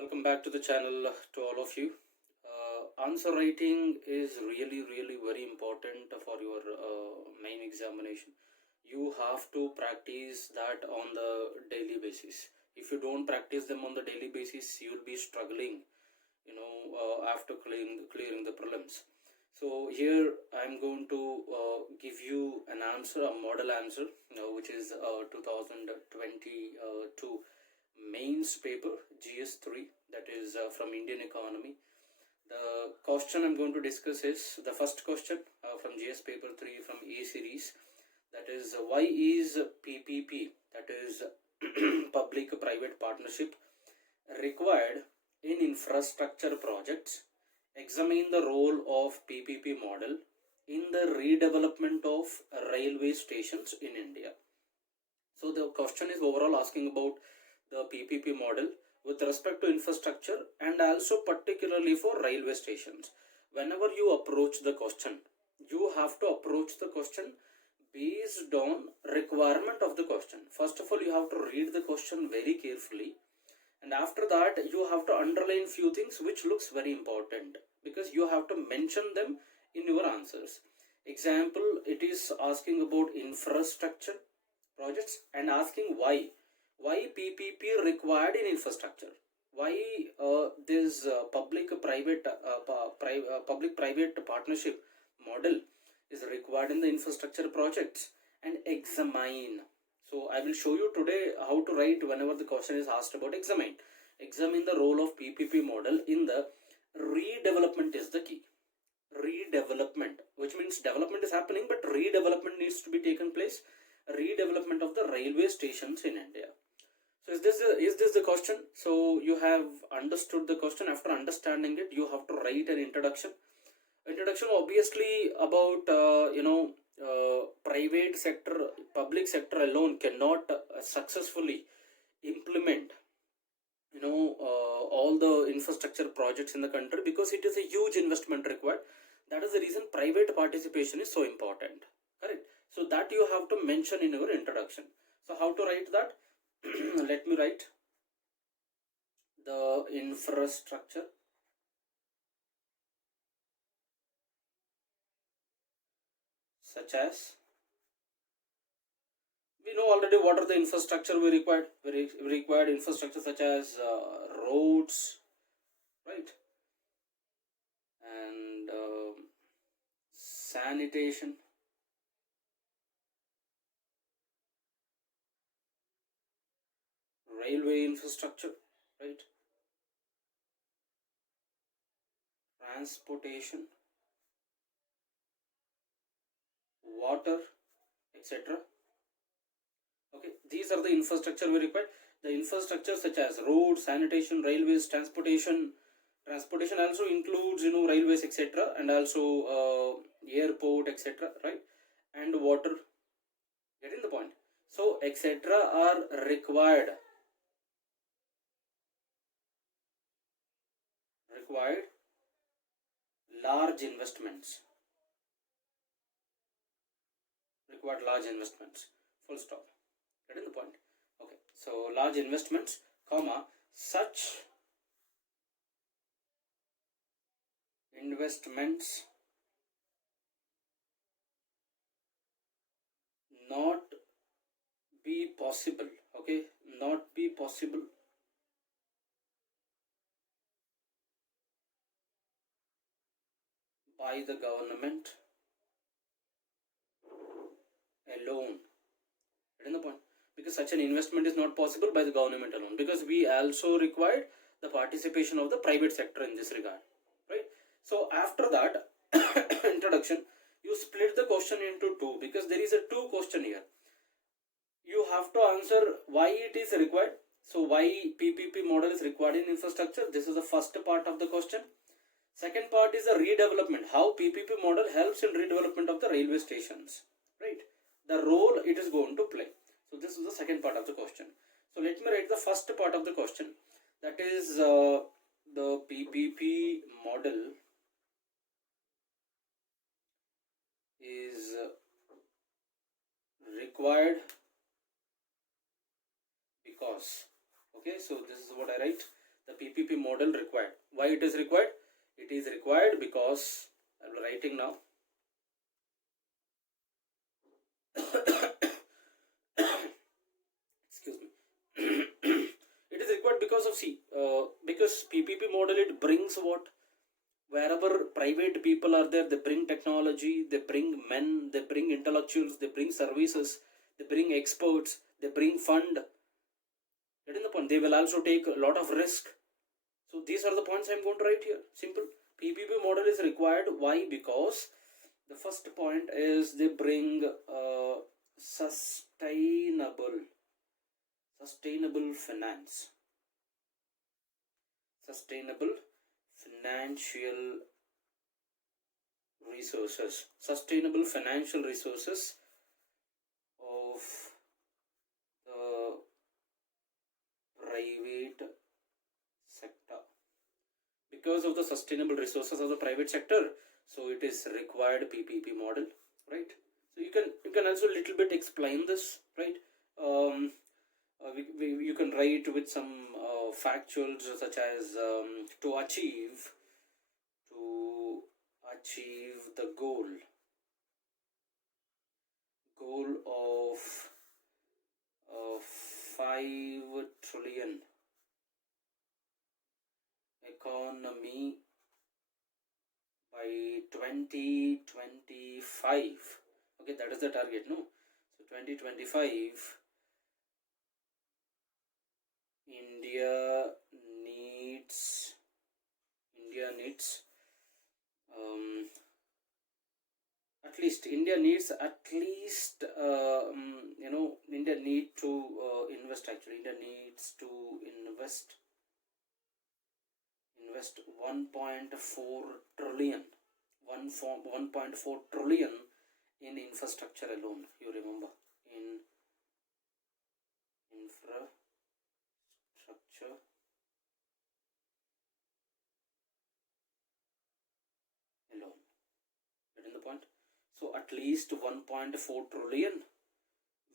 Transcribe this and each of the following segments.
Welcome back to the channel to all of you. Answer writing is really very important for your main examination. You have to practice that on the daily basis. If you don't practice them on the daily basis, you'll be struggling, after clearing the prelims. So here I'm going to give you an answer, a model answer, which is 2022 mains paper GS3, that is from Indian economy. The question I'm going to discuss is the first question from GS paper 3 from A series, that is why is PPP, that is public private partnership, required in infrastructure projects. Examine the role of PPP model in the redevelopment of railway stations in India. So the question is overall asking about the PPP model with respect to infrastructure and also particularly for railway stations. Whenever you approach the question, you have to approach the question based on requirement of the question. First of all, you have to read the question very carefully, and after that you have to underline few things which looks very important, because you have to mention them in your answers. Example, it is asking about infrastructure projects and asking why PPP required in infrastructure, why this public-private partnership model is required in the infrastructure projects, and examine. So I will show you today how to write whenever the question is asked about examine. Examine the role of PPP model in the redevelopment is the key. Redevelopment, which means development is happening, but redevelopment needs to be taken place. Redevelopment of the railway stations in India. So is this the question? So you have understood the question. After understanding it, you have to write an introduction. Introduction obviously about private sector, public sector alone cannot successfully implement all the infrastructure projects in the country, because it is a huge investment required. That is the reason private participation is so important. Correct. So that you have to mention in your introduction. So how to write that? Let me write the infrastructure such as, we know already what are the infrastructure we required. We required infrastructure such as roads, right, and sanitation, railway infrastructure, right, transportation, water, etc. Okay, these are the infrastructure we require. The infrastructure such as roads, sanitation, railways, transportation also includes railways, etc., and also airport, etc., right, and water. Getting the point? So etc. are required large investments. Required large investments. Full stop. Getting the point? Okay. So large investments, comma, such investments not be possible. Okay, not be possible by the government alone. Getting the point? Because such an investment is not possible by the government alone, because we also required the participation of the private sector in this regard, right? So after that introduction, you split the question into two, because there is a two question here. You have to answer why it is required. So why PPP model is required in infrastructure. This is the first part of the question. Second part is the redevelopment, how PPP model helps in redevelopment of the railway stations, right? The role it is going to play. So this is the second part of the question. So let me write the first part of the question, that is the PPP model is required because, okay, so this is what I write. the PPP model required. Why it is required? It is required because, I'm writing now. Excuse me. It is required because of because PPP model, it brings what? Wherever private people are there, they bring technology, they bring men, they bring intellectuals, they bring services, they bring experts, they bring fund. Getting the point? They will also take a lot of risk. So these are the points I'm going to write here. Simple. PPP model is required. Why? Because the first point is they bring sustainable finance, sustainable financial resources, sustainable financial resources of the private sector. Because of the sustainable resources of the private sector, so it is required PPP model, right? So you can also a little bit explain this, right? You can write with some factuals such as to achieve the goal of 5 trillion economy by 2025. Okay, that is the target, no? So 2025, India needs at least India need to invest. Actually, India needs to invest 1.4 trillion 1.4 trillion in infrastructure alone. You remember, in infrastructure alone. Getting the point? So at least 1.4 trillion.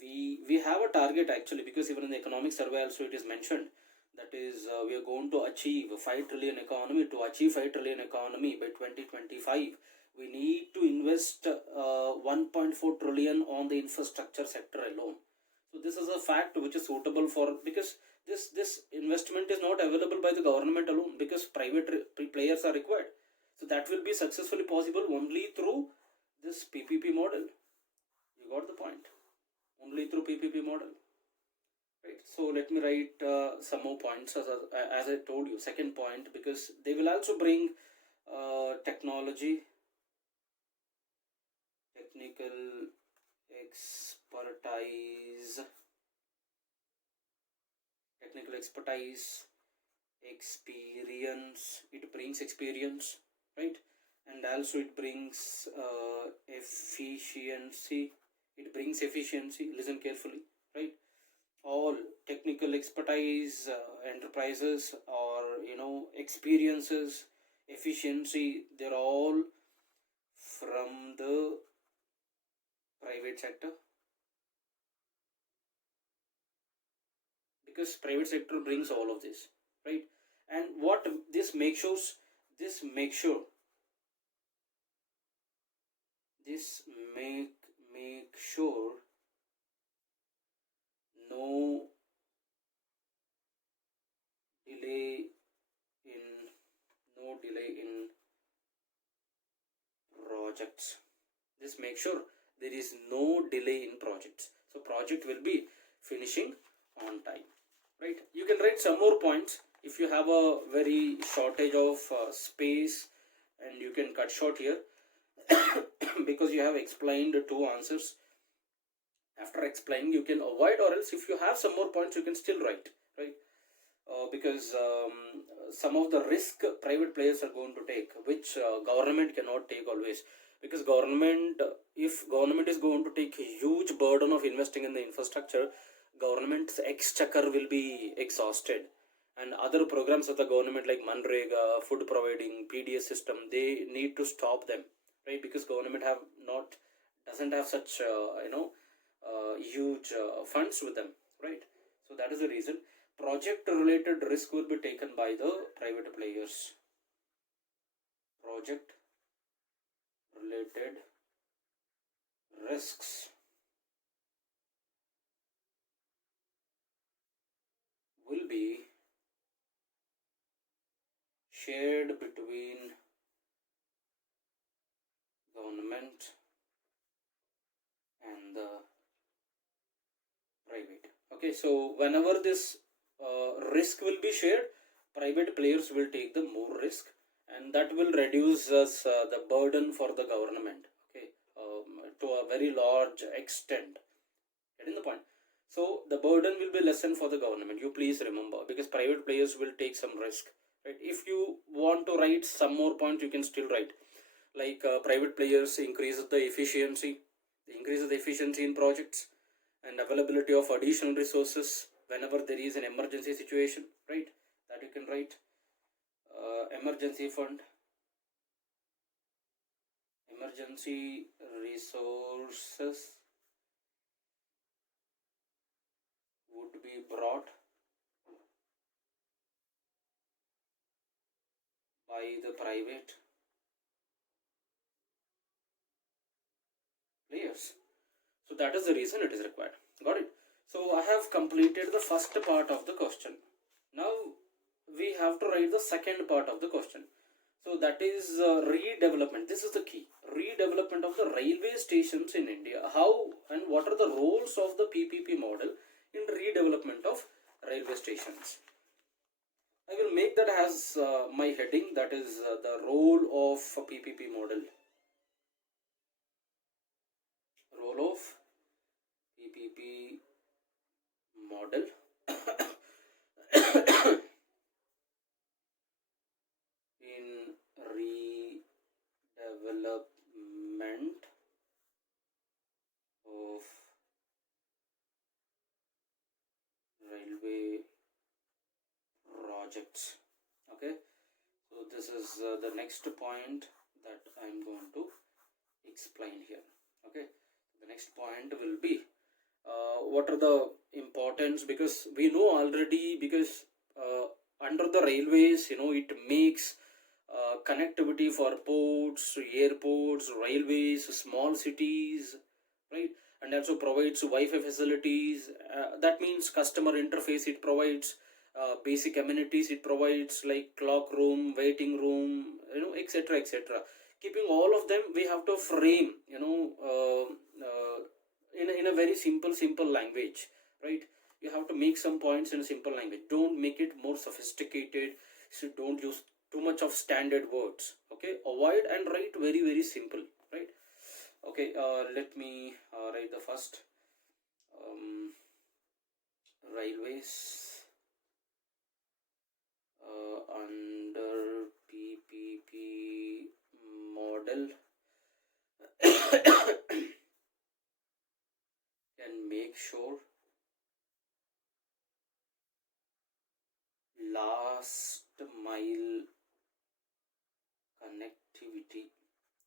We have a target actually, because even in the economic survey also it is mentioned, that is we are going to achieve 5 trillion economy. To achieve 5 trillion economy by 2025, we need to invest 1.4 trillion on the infrastructure sector alone. So this is a fact which is suitable for, because this investment is not available by the government alone, because private players are required. So that will be successfully possible only through this PPP model. You got the point? Only through PPP model. Right. So let me write some more points as I told you. Second point, because they will also bring technology, technical expertise, experience. It brings experience, right? And also it brings efficiency. It brings efficiency. Listen carefully, right? All technical expertise, enterprises, or experiences, efficiency, they're all from the private sector, because private sector brings all of this, right? And what this makes sure make sure no delay in projects. This makes sure there is no delay in projects. So project will be finishing on time, right? You can write some more points if you have a very shortage of space, and you can cut short here because you have explained 2 answers. After explaining, you can avoid, or else if you have some more points, you can still write, right? Because some of the risk private players are going to take, which government cannot take always, because if government is going to take a huge burden of investing in the infrastructure, government's exchequer will be exhausted, and other programs of the government like Manrega, food providing, PDS system, they need to stop them, right? Because government doesn't have such huge funds with them, right? So that is the reason. project related risk will be taken by the private players. Project related risks will be shared between government and the private. Okay, so whenever this risk will be shared, private players will take the more risk, and that will reduce us the burden for the government. Okay, to a very large extent. Getting the point? So the burden will be lessened for the government. You please remember, because private players will take some risk. Right? If you want to write some more points, you can still write. Like private players increase the efficiency, in projects, and availability of additional resources whenever there is an emergency situation, right? That you can write. Emergency fund, emergency resources would be brought by the private players. So that is the reason it is required. Got it? So I have completed the first part of the question. Now we have to write the second part of the question. So that is redevelopment. This is the key. Redevelopment of the railway stations in India. How and what are the roles of the PPP model in redevelopment of railway stations? I will make that as my heading, that is the role of a PPP model. Role of PPP model in redevelopment of railway projects. Okay, so this is the next point that I am going to explain here. Okay, the next point will be what are the importance, because we know already, because under the railways, it makes connectivity for ports, airports, railways, small cities, right? And also provides Wi-Fi facilities. That means customer interface. It provides basic amenities. It provides like clock room, waiting room, etc., etc. Keeping all of them, we have to frame, in a very simple language, right? You have to make some points in a simple language. Don't make it more sophisticated. So don't use too much of standard words. Okay, avoid and write very simple, right? Okay, let me write the first. Railways under PPP model can make sure last mile connectivity.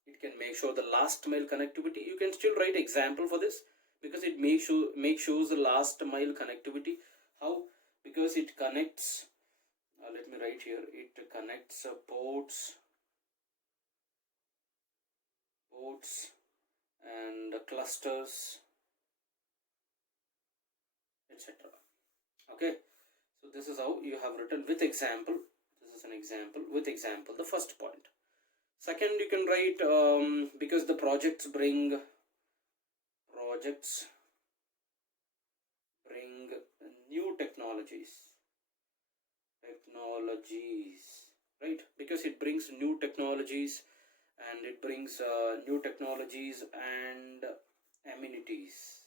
It can make sure the last mile connectivity. You can still write example for this, because it shows the last mile connectivity. How? Because it connects, let me write here, it connects ports and clusters, etc. Okay, so this is how you have written with example. This is an example with example, the first point. Second, you can write because the projects bring new technologies, right? Because it brings new technologies, and it brings new technologies and amenities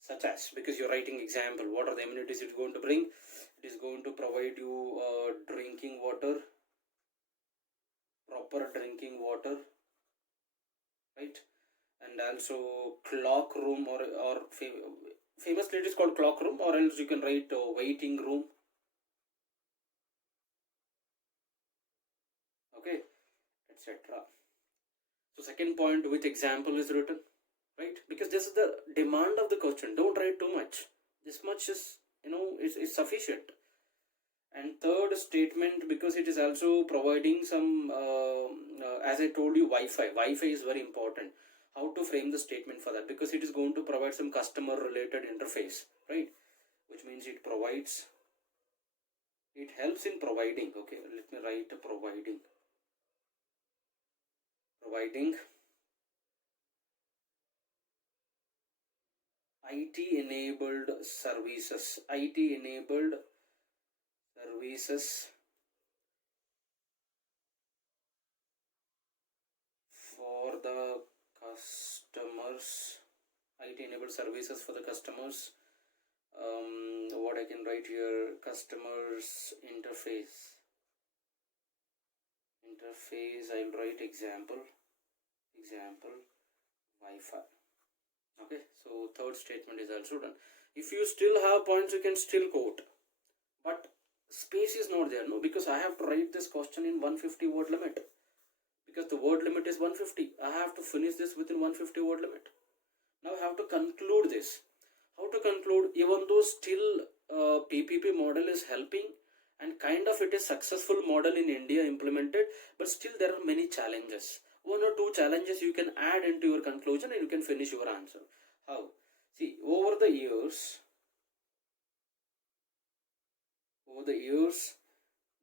such as, because you're writing example, what are the amenities it's going to bring? It is going to provide you drinking water, proper drinking water, right? And also clock room, or famously it is called clock room, or else you can write waiting room. Okay, etc. So second point with example is written. right? Because this is the demand of the question. Don't write too much. This much is, is sufficient. And third statement, because it is also providing some, as I told you, Wi-Fi is very important. How to frame the statement for that, because it is going to provide some customer related interface, right? Which means it helps in providing. Okay, let me write providing IT enabled services for the customers. IT enabled services for the customers. What I can write here, customers interface, I'll write example Wi-Fi. Okay, so third statement is also done. If you still have points, you can still quote, but space is not there, no, because I have to write this question in 150 word limit, because the word limit is 150. I have to finish this within 150 word limit. Now I have to conclude this. How to conclude? Even though still PPP model is helping and kind of it is successful model in India implemented, but still there are many challenges. One or two challenges you can add into your conclusion and you can finish your answer. How? See, over the years,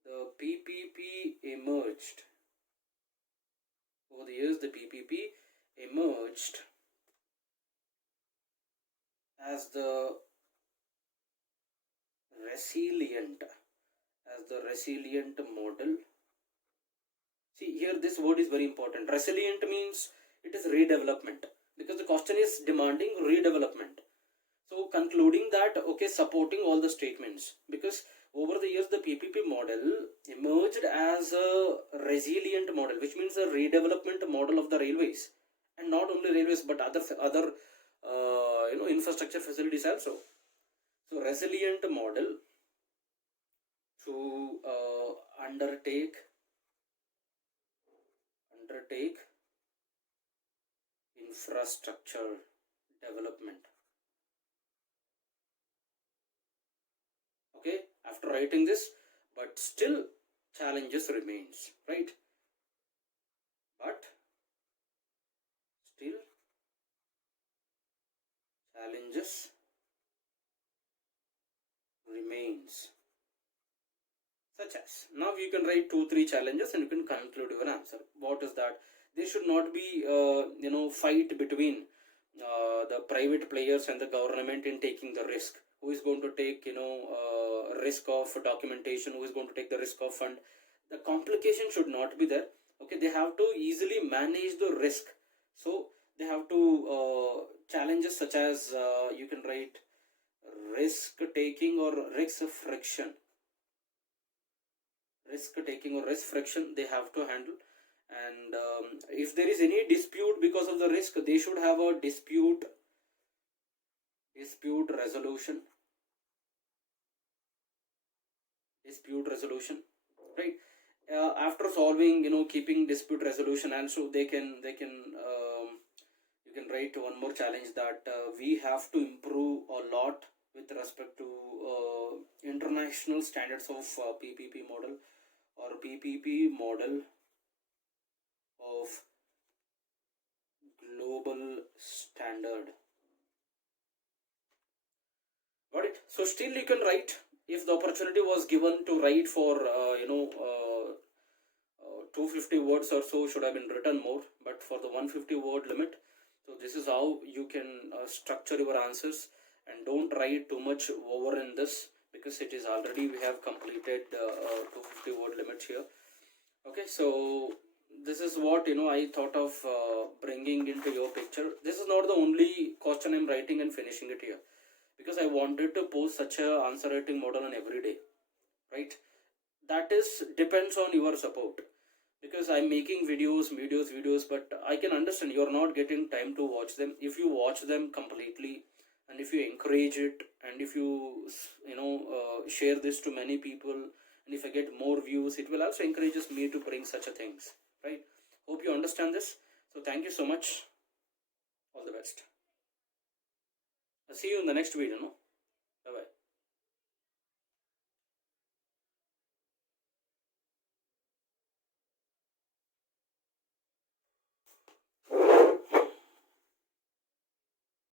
the PPP emerged. Over the years, the PPP emerged as the resilient model. See, here this word is very important. Resilient means it is redevelopment, because the question is demanding redevelopment. So concluding that, okay, supporting all the statements, because over the years the PPP model emerged as a resilient model, which means a redevelopment model of the railways, and not only railways but other infrastructure facilities also. So resilient model to undertake infrastructure development. Okay, after writing this, but still challenges remains, right? But still challenges remains, such as, now you can write 2-3 challenges and you can conclude your answer. What is that? There should not be fight between the private players and the government in taking the risk. Who is going to take risk of documentation, who is going to take the risk of fund? The complication should not be there. Okay, they have to easily manage the risk. So they have to challenges such as you can write risk taking or risk friction. They have to handle. And if there is any dispute because of the risk, they should have a dispute resolution, right? After solving, keeping dispute resolution, also they can you can write one more challenge that we have to improve a lot with respect to international standards of PPP model, or PPP model of global standard. Got it? So still you can write, if the opportunity was given to write for 250 words or so, should have been written more, but for the 150 word limit. So this is how you can structure your answers, and don't write too much over in this, because it is already, we have completed 250 word limit here. Okay, so this is what I thought of bringing into your picture. This is not the only question I'm writing and finishing it here, because I wanted to post such a answer writing model on every day, right? That is depends on your support, because I'm making videos, but I can understand you're not getting time to watch them. If you watch them completely, and if you encourage it, and if you share this to many people, and if I get more views, it will also encourages me to bring such a things, right? Hope you understand this. So thank you so much. All the best. I'll see you in the next video. No?